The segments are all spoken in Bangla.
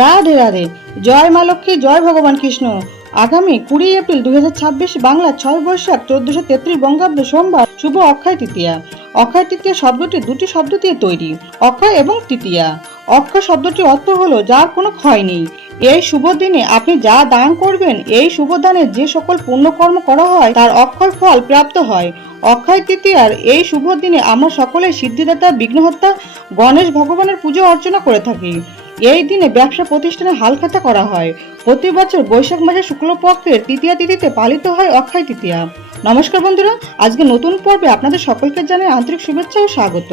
রাধে রাধে। জয় মা লক্ষ্মী, জয় ভগবান কৃষ্ণ। আগামী 20 এপ্রিল 2026 বাংলা 6 বৈশাখ 1433 বঙ্গাব্দ সোমবার শুভ অক্ষয় তৃতীয়া। অক্ষয় তৃতীয়া শব্দটি দুটি শব্দ দিয়ে তৈরি, অক্ষয় এবং তৃতীয়া। অক্ষয় শব্দটির অর্থ হলো যার কোনো ক্ষয় নেই। এই শুভ দিনে আপনি যা দান করবেন, এই শুভ দানে যে সকল পুণ্যকর্ম করা হয় তার অক্ষয় ফল প্রাপ্ত হয়। অক্ষয় তৃতীয়ার এই শুভ দিনে আমরা সকলে সিদ্ধিদাতা, বিঘ্নহর্তা গণেশ ভগবানের পুজো অর্চনা করে থাকি। এই দিনে ব্যবসা প্রতিষ্ঠানে হালখাতা করা হয়। প্রতি বছর বৈশাখ মাসের শুক্লপক্ষের তৃতীয়া তিথিতে পালিত হয় অক্ষয় তৃতীয়া। নমস্কার বন্ধুরা, আজকে নতুন পর্বে আপনাদের সকলকে জানাই আন্তরিক শুভেচ্ছা ও স্বাগত।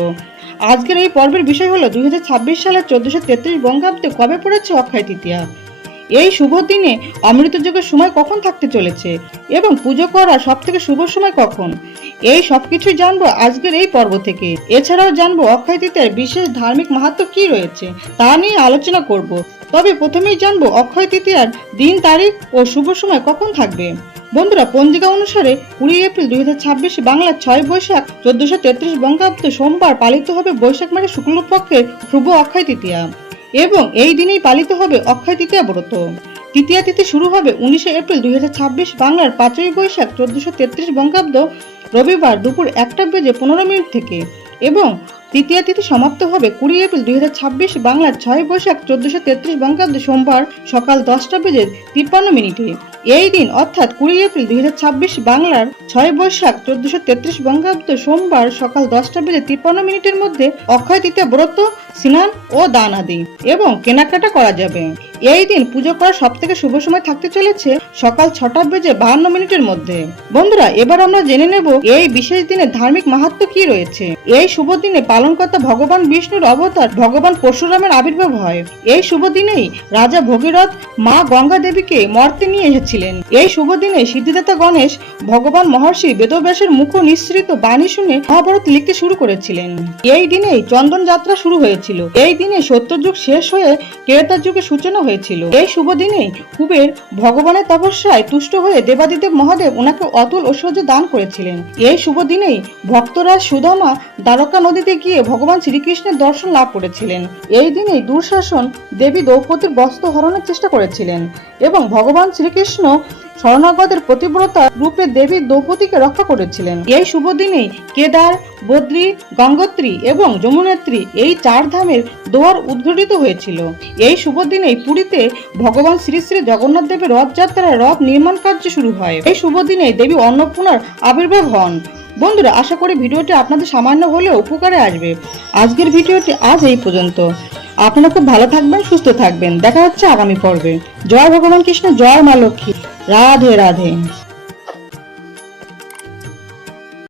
আজকের এই পর্বের বিষয় হলো 2026 সালের 1433 বঙ্গাব্দে কবে পড়েছে অক্ষয় তৃতীয়া। এই শুভ দিনে অমৃত যোগের সময় কখন থাকতে চলেছে এবং পুজো করার সব থেকে শুভ সময় কখন, এই সবকিছুই জানবো আজকের এই পর্ব থেকে। এছাড়াও জানবো অক্ষয় তৃতীয়ার বিশেষ ধার্মিক মাহাত্ম্য কি রয়েছে তা নিয়ে আলোচনা করব। তবে প্রথমেই জানবো অক্ষয় তৃতীয়ার দিন, তারিখ ও শুভ সময় কখন থাকবে। বন্ধুরা, পঞ্জিকা অনুসারে 20 এপ্রিল 2026 বাংলার 6 বৈশাখ 1433 বঙ্গাব্দ সোমবার পালিত হবে বৈশাখ মাসের শুক্লপক্ষের শুভ অক্ষয় তৃতীয়া এবং এই দিনেই পালিত হবে অক্ষয় তৃতীয়া ব্রত। তৃতীয়া তিথি শুরু হবে 19 এপ্রিল 2026 বাংলার 5ই বৈশাখ 1433 বঙ্গাব্দ রবিবার দুপুর 1:15 থেকে এবং তৃতীয়া তিথি সমাপ্ত হবে 20 এপ্রিল 2026 বাংলার 6 বৈশাখ 1433 বঙ্গাব্দ সোমবার সকাল 10:53 এই দিন অর্থাৎ 20 এপ্রিল 2026 বাংলার 6 বৈশাখ 1433 বঙ্গাব্দ সোমবার সকাল 10:53 মধ্যে অক্ষয় তৃতীয়া ব্রত, স্নান ও দান আদি এবং কেনাকাটা করা যাবে। এই দিন পুজো করার সব থেকে শুভ সময় থাকতে চলেছে সকাল 6:52 মধ্যে। বন্ধুরা, এবার আমরা জেনে নেব এই বিশেষ দিনে ধার্মিক মাহাত্ম্য কি রয়েছে। এই শুভ দিনে পালনকর্তা ভগবান বিষ্ণুর অবতার ভগবান পরশুরামের আবির্ভাব হয়। এই শুভ দিনেই রাজা ভগীরথ মা গঙ্গা দেবীকে মর্তে নিয়ে এসেছিলেন। এই শুভ দিনে সিদ্ধিদাতা গণেশ ভগবান মহর্ষি বেদব্যাসের মুখ নিঃসৃত বাণী শুনে মহাভারত লিখতে শুরু করেছিলেন। এই দিনেই চন্দন যাত্রা শুরু হয়েছিল। এই দিনে সত্যযুগ শেষ হয়ে ত্রেতা যুগের সূচনা হয়েছিল। এই শুভ দিনেই কুবের ভগবানের তপস্যায় তুষ্ট হয়ে দেবাদিদেব মহাদেব ওনাকে অতুল ঐশ্বর্য দান করেছিলেন। এই শুভ দিনেই ভক্তরাজ সুদামা দ্বারকা নদীতে গিয়ে ভগবান শ্রীকৃষ্ণের দর্শন লাভ করেছিলেন। এই দিনেই দুঃশাসন দেবী দ্রৌপদীর বস্ত্র হরণের চেষ্টা করেছিলেন এবং ভগবান শ্রীকৃষ্ণ শরণাগতের প্রতিব্রতা রূপে দেবী দ্রৌপদীকে রক্ষা করেছিলেন। এই শুভ দিনেই কেদার, বদ্রী, গঙ্গোত্রী এবং যমুনেত্রী এই 4 ধামের দুয়ার উদ্ঘাটিত হয়েছিল। এই শুভ দিনেই পুরীতে ভগবান শ্রী শ্রী জগন্নাথ দেবের রথযাত্রার রথ নির্মাণ কার্য শুরু হয়। এই শুভ দিনেই দেবী অন্নপূর্ণার আবির্ভাব হন। বন্ধুরা, আশা করি ভিডিওটি আপনাদের সামান্য হলেও উপকারে আসবে। আজকের ভিডিওটি আজ এই পর্যন্ত। আপনারা খুব ভালো থাকবেন, সুস্থ থাকবেন। দেখা হচ্ছে আগামী পর্বে। জয় ভগবান কৃষ্ণ, জয় মা লক্ষ্মী। রাধে রাধে।